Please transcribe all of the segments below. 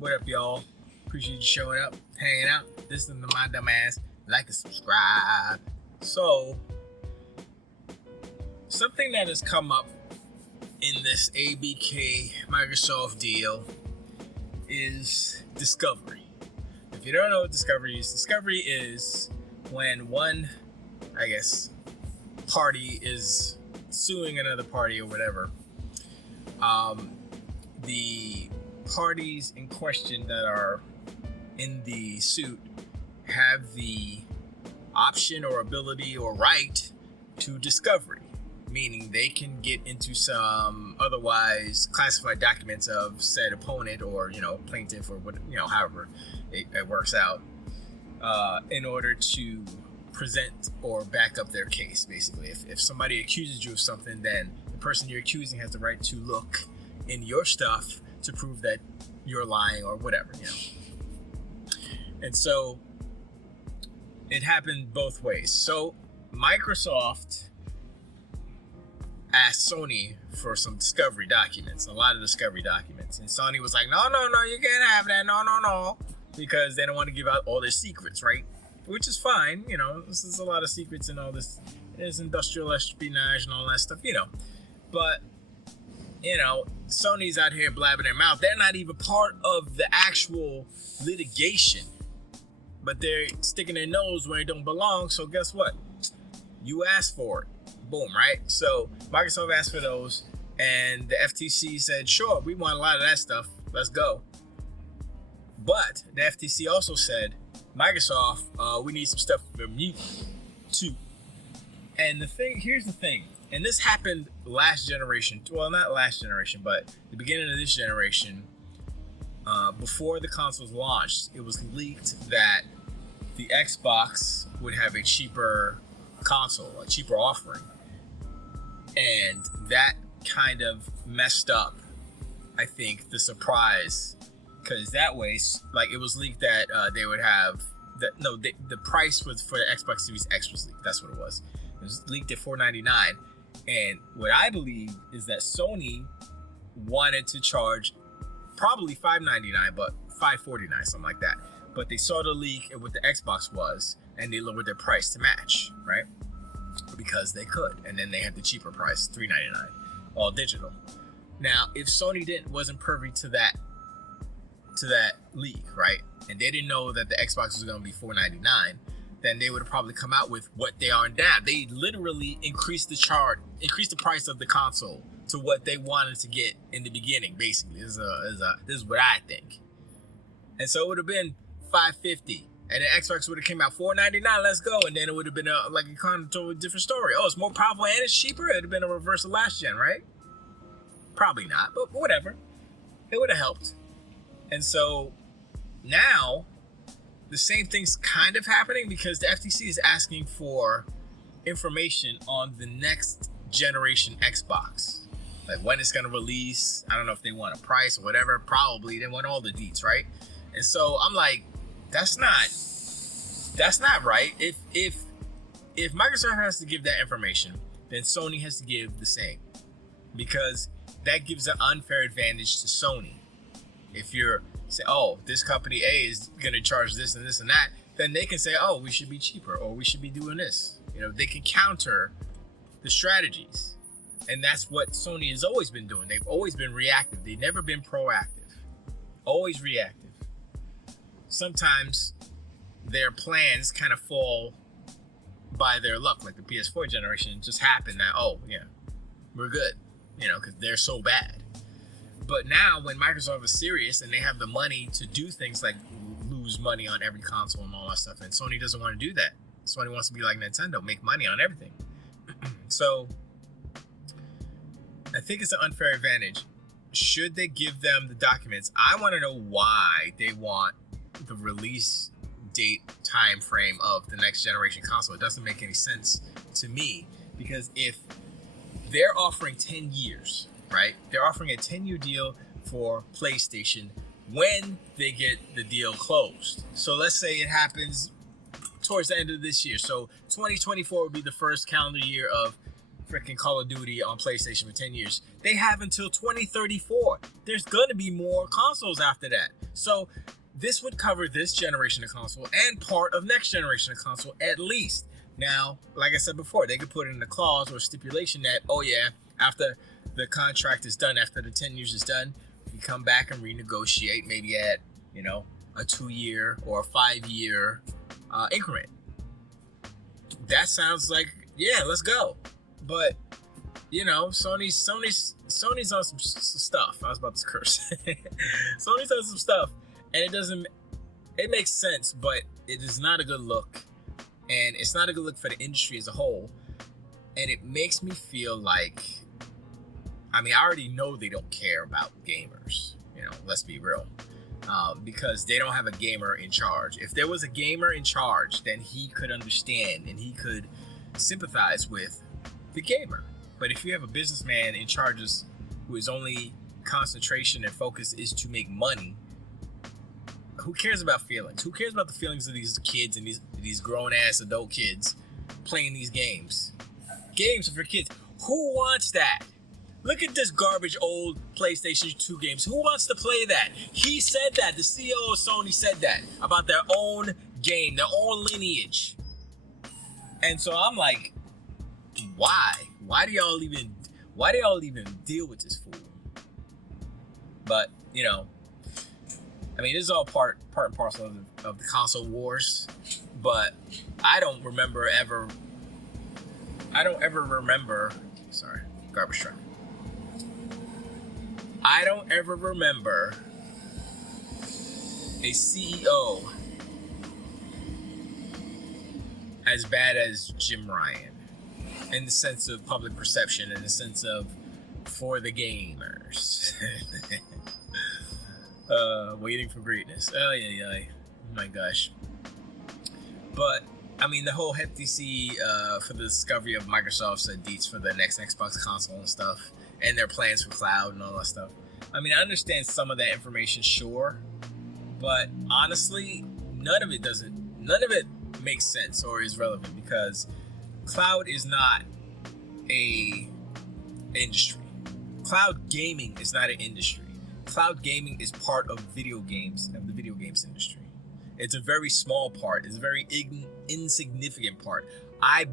What up, y'all? Appreciate you showing up, hanging out, listening to my dumb ass. Like and subscribe. So, something that has come up in this ABK Microsoft deal is discovery. If you don't know what discovery is when one, I guess, party is suing another party or whatever. The parties in question that are in the suit have the option or ability or right to discovery, meaning they can get into some otherwise classified documents of said opponent or plaintiff or what however it works out in order to present or back up their case. Basically, if somebody accuses you of something, then the person you're accusing has the right to look in your stuff to prove that you're lying or whatever, And so it happened both ways. So Microsoft asked Sony for some discovery documents, a lot of discovery documents. And Sony was like, no, you can't have that. No. Because they don't want to give out all their secrets, right? Which is fine. This is a lot of secrets and all this. There's industrial espionage and all that stuff, But, Sony's out here blabbing their mouth. They're not even part of the actual litigation. But they're sticking their nose where it don't belong. So guess what? You asked for it. Boom, right? So Microsoft asked for those. And the FTC said, sure, we want a lot of that stuff. Let's go. But the FTC also said, Microsoft, we need some stuff from you too. And here's the thing. And this happened last generation. Well, not last generation, but the beginning of this generation. Before the consoles launched, it was leaked that the Xbox would have a cheaper console, a cheaper offering. And that kind of messed up, I think, the surprise. Because that way, it was leaked that they would have... the price for the Xbox Series X was leaked. That's what it was. It was leaked at $499. And what I believe is that Sony wanted to charge probably $599, but $549, something like that. But they saw the leak and what the Xbox was, and they lowered their price to match, right? Because they could. And then they had the cheaper price, $399, all digital. Now, if Sony wasn't privy to that leak, right? And they didn't know that the Xbox was going to be $499, then they would have probably come out with what they are now. They literally increased the price of the console to what they wanted to get in the beginning, basically. This is what I think. And so it would have been $550, and the Xbox would have came out $499, let's go, and then it would have been a kind of totally different story. Oh, it's more powerful and it's cheaper? It would have been a reverse of last gen, right? Probably not, but whatever. It would have helped. And so now the same thing's kind of happening because the FTC is asking for information on the next generation Xbox. Like when it's going to release. I don't know if they want a price or whatever. Probably they want all the deets, right? And so I'm like, that's not right. If Microsoft has to give that information, then Sony has to give the same, because that gives an unfair advantage to Sony. If you're say, oh, this company A is going to charge this and this and that, then they can say, oh, we should be cheaper or we should be doing this. They can counter the strategies. And that's what Sony has always been doing. They've always been reactive. They've never been proactive. Always reactive. Sometimes their plans kind of fall by their luck, like the PS4 generation. It just happened that, oh, yeah, we're good, because they're so bad. But now when Microsoft is serious and they have the money to do things like lose money on every console and all that stuff, and Sony doesn't want to do that. Sony wants to be like Nintendo, make money on everything. So I think it's an unfair advantage. Should they give them the documents? I want to know why they want the release date time frame of the next generation console. It doesn't make any sense to me, because if they're offering 10 years, right? They're offering a 10-year deal for PlayStation when they get the deal closed. So let's say it happens towards the end of this year. So 2024 would be the first calendar year of freaking Call of Duty on PlayStation for 10 years. They have until 2034. There's going to be more consoles after that. So this would cover this generation of console and part of next generation of console at least. Now, like I said before, they could put in a clause or stipulation that, oh yeah, after the contract is done, after the 10 years is done, you come back and renegotiate, maybe at, you know, a 2-year or a 5-year increment. That sounds like, yeah, let's go. But you know, Sony's on some stuff. I was about to curse. Sony's on some stuff, and it makes sense, but it is not a good look, and it's not a good look for the industry as a whole. And it makes me feel like, I mean, I already know they don't care about gamers. You know, let's be real. Because they don't have a gamer in charge. If there was a gamer in charge, then he could understand and he could sympathize with the gamer. But if you have a businessman in charge whose only concentration and focus is to make money, who cares about feelings? Who cares about the feelings of these kids and these grown-ass adult kids playing these games? Games are for kids. Who wants that? Look at this garbage old PlayStation 2 games. Who wants to play that? He said that. The CEO of Sony said that about their own game, their own lineage. And so I'm like, why? Why do y'all even deal with this fool? But, you know, I mean, this is all part and parcel of the console wars. But I don't ever remember. Sorry, garbage truck. I don't ever remember a CEO as bad as Jim Ryan in the sense of public perception, in the sense of for the gamers. Waiting for greatness. Oh yeah. Oh my gosh. But I mean, the whole FTC for the discovery of Microsoft's deets for the next Xbox console and stuff, and their plans for cloud and all that stuff. I mean, I understand some of that information, sure, but honestly, none of it makes sense or is relevant, because cloud is not a industry. Cloud gaming is not an industry. Cloud gaming is part of video games, of the video games industry. It's a very small part. It's a very insignificant part. I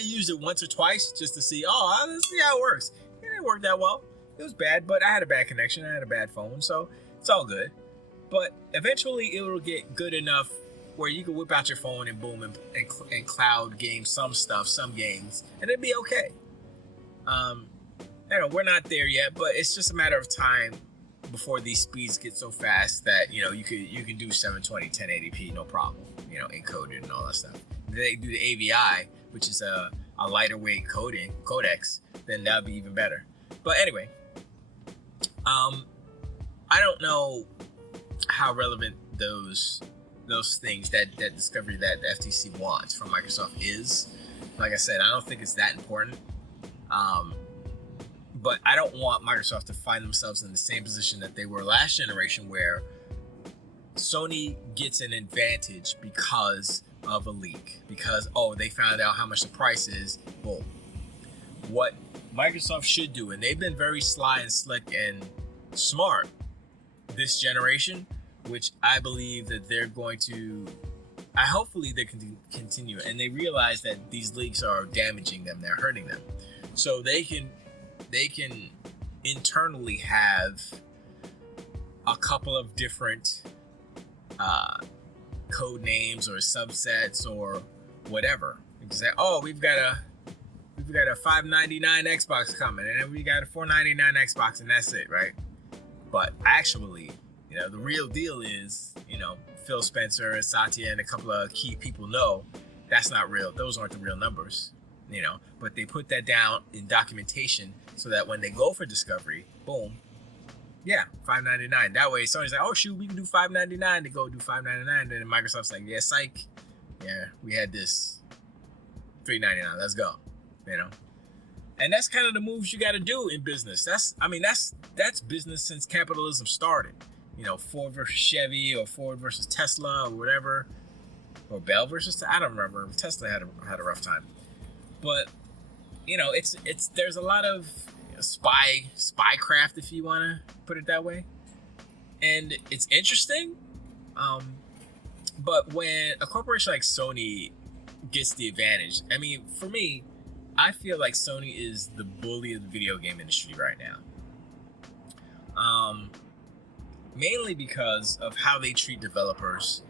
used it once or twice just to see, let's see how it works. It didn't work that well. It was bad, but I had a bad connection. I had a bad phone, so it's all good. But eventually, it will get good enough where you can whip out your phone and boom, and cloud game some stuff, some games, and it'd be okay. We're not there yet, but it's just a matter of time before these speeds get so fast that, you know, you can do 720 1080p no problem, you know, encoded and all that stuff. If they do the AVI, which is a lighter weight codecs, then that would be even better. But anyway, I don't know how relevant those things, that discovery that the FTC wants from Microsoft is. Like I said, I don't think it's that important. But I don't want Microsoft to find themselves in the same position that they were last generation, where Sony gets an advantage because of a leak, because they found out how much the price is. Boom. What Microsoft should do, and they've been very sly and slick and smart this generation, which I believe that they're going to, hopefully they can continue, and they realize that these leaks are damaging them, they're hurting them, so they can internally have a couple of different code names or subsets or whatever. You can say, we've got a $5.99 Xbox coming, and then we got a $4.99 Xbox, and that's it, right? But actually, you know, the real deal is, you know, Phil Spencer and Satya and a couple of key people know that's not real. Those aren't the real numbers, you know. But they put that down in documentation so that when they go for discovery, boom, yeah, $5.99. That way, Sony's like, oh shoot, we can do $5.99. They go do $5.99, and then Microsoft's like, yeah, psych, yeah, we had this $3.99. Let's go, you know. And that's kind of the moves you got to do in business. That's business since capitalism started. You know, Ford versus Chevy, or Ford versus Tesla, or whatever, or Bell versus, I don't remember. Tesla had a rough time, but you know, there's a lot of spycraft, if you want to put it that way. And it's interesting. But when a corporation like Sony gets the advantage, I mean, for me, I feel like Sony is the bully of the video game industry right now. Mainly because of how they treat developers,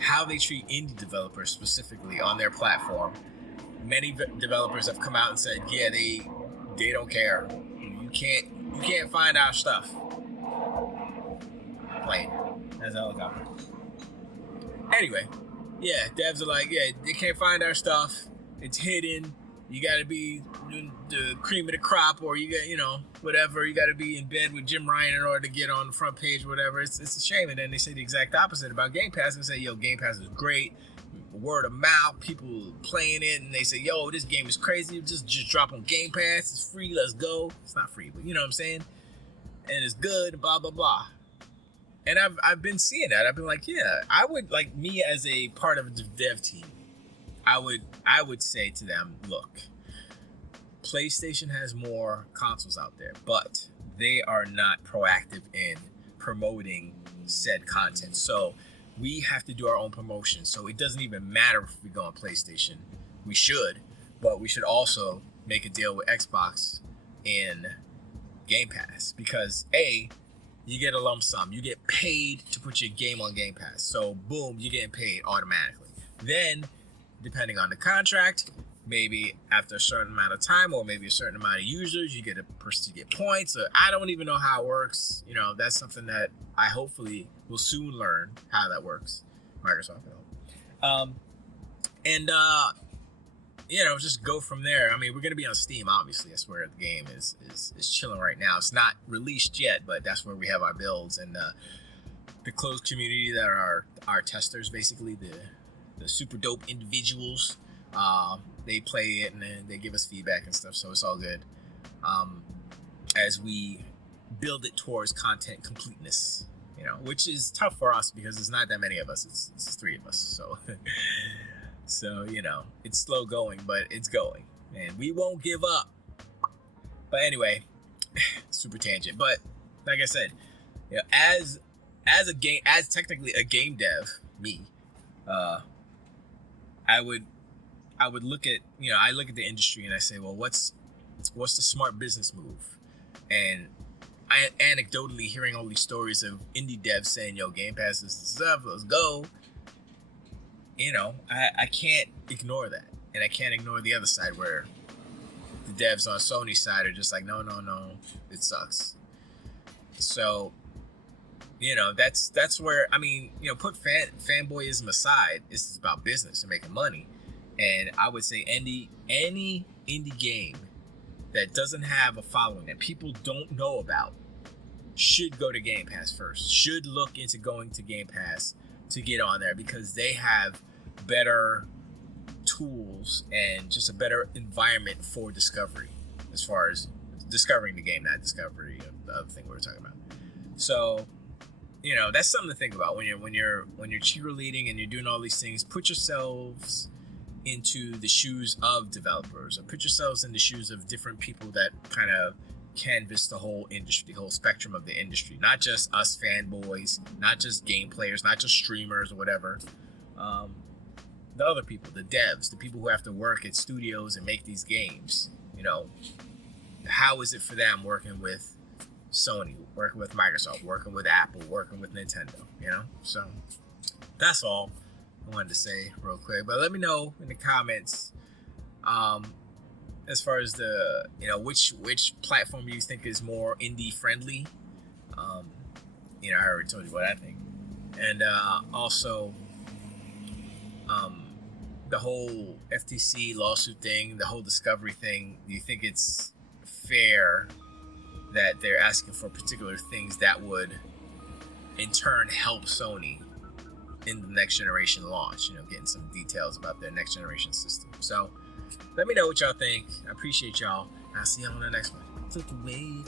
how they treat indie developers specifically on their platform. Many developers have come out and said, yeah, they don't care. You can't find our stuff. Plane. That's a helicopter. Anyway, yeah, devs are like, yeah, they can't find our stuff. It's hidden. You got to be the cream of the crop, or you got, whatever. You got to be in bed with Jim Ryan in order to get on the front page, or whatever. It's a shame. And then they say the exact opposite about Game Pass and say, yo, Game Pass is great. Word of mouth, people playing it, and they say, yo, this game is crazy. Just drop on Game Pass. It's free. Let's go. It's not free, but you know what I'm saying? And it's good, blah, blah, blah. And I've been seeing that. I've been like, yeah, I would, like, me as a part of the dev team, I would say to them, look, PlayStation has more consoles out there, but they are not proactive in promoting said content. So we have to do our own promotion. So it doesn't even matter if we go on PlayStation. We should, but we should also make a deal with Xbox in Game Pass, because A, you get a lump sum. You get paid to put your game on Game Pass. So boom, you're getting paid automatically. Then, depending on the contract, maybe after a certain amount of time, or maybe a certain amount of users, you get points. Or I don't even know how it works. That's something that I hopefully will soon learn how that works. Microsoft will. Just go from there. I mean, we're gonna be on Steam, obviously. That's where the game is chilling right now. It's not released yet, but that's where we have our builds and the closed community that are our testers, basically the super dope individuals. They play it and then they give us feedback and stuff, so it's all good. As we build it towards content completeness, which is tough for us because there's not that many of us. It's 3 of us, so so it's slow going, but it's going, and we won't give up. But anyway, super tangent. But like I said, as technically a game dev, me, I would look at I look at the industry and I say, well, what's the smart business move? And I anecdotally hearing all these stories of indie devs saying, yo, Game Pass is the stuff, let's go. I can't ignore that. And I can't ignore the other side where the devs on Sony's side are just like, no, it sucks. So, that's where, put fanboyism aside. This is about business and making money. And I would say any indie game that doesn't have a following, that people don't know about, should go to Game Pass first. Should look into going to Game Pass to get on there, because they have better tools and just a better environment for discovery, as far as discovering the game, not discovery of the other thing we were talking about. So, that's something to think about when you're cheerleading and you're doing all these things. Put yourselves into the shoes of developers, or put yourselves in the shoes of different people that kind of canvas the whole industry, the whole spectrum of the industry, not just us fanboys, not just game players, not just streamers or whatever. The other people, the devs, the people who have to work at studios and make these games. How is it for them working with Sony, working with Microsoft, working with Apple, working with Nintendo? So that's all I wanted to say real quick. But let me know in the comments as far as the which platform you think is more indie friendly. I already told you what I think. And also the whole FTC lawsuit thing, the whole discovery thing, do you think it's fair that they're asking for particular things that would in turn help Sony in the next generation launch, getting some details about their next generation system? So let me know what y'all think. I appreciate y'all. I'll see y'all on the next one. Take it away.